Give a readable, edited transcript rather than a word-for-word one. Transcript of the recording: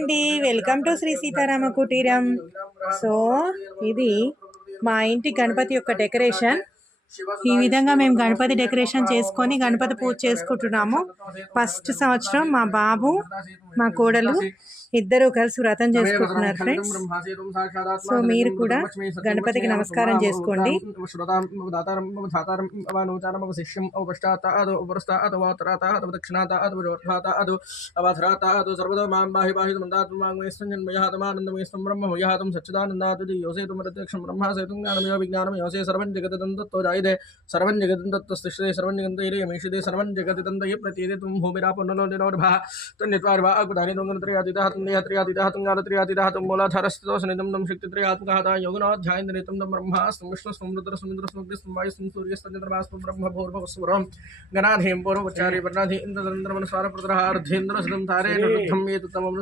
అండి, welcome to Shri Sitarama కుటీరం. So ఇది మా ఇంటి గణపతి యొక్క డెకరేషన్. ఈ విధంగా మేము గణపతి డెకరేషన్ చేసుకొని గణపతి పూజ చేసుకుంటున్నాము. ఫస్ట్ సంవత్సరం మా బాబు మా కోడలు ఇద్దరు కలిసి వ్రతం చేసుకుంటున్నారు ఫ్రెండ్స్. సో మీరు కూడా గణపతికి నమస్కారం చేసుకోండి. सर्वं जगदन्तस्तिष्ठते सर्वं जगन्तैरेमीषते सर्वं जगदिदन्तये प्रतीयते तुम भूमिरापुन्नलो निरोर्भः तन्नित्वार्वा अकुदानि तुङ्गनत्रयातितः तुङ्गयत्रयातितः तुङ्गालत्रयातितः तुं मूलाधारस्थितो सनितं तं शक्तित्रयात्मकः योगनाध्यायन्द्रितं तं ब्रह्मास्तं विष्णुस्तं रुद्रस्तं वायुस्तं सूर्यस्तं ब्रह्म भूर्भुवस्वरं गणाधीं पूर्वोच्चारे वर्णाधि इन्द्रन्द्रमनस्वारप्रतरः अर्धेन्द्रसदं तारेण रुद्धं एतत्तमं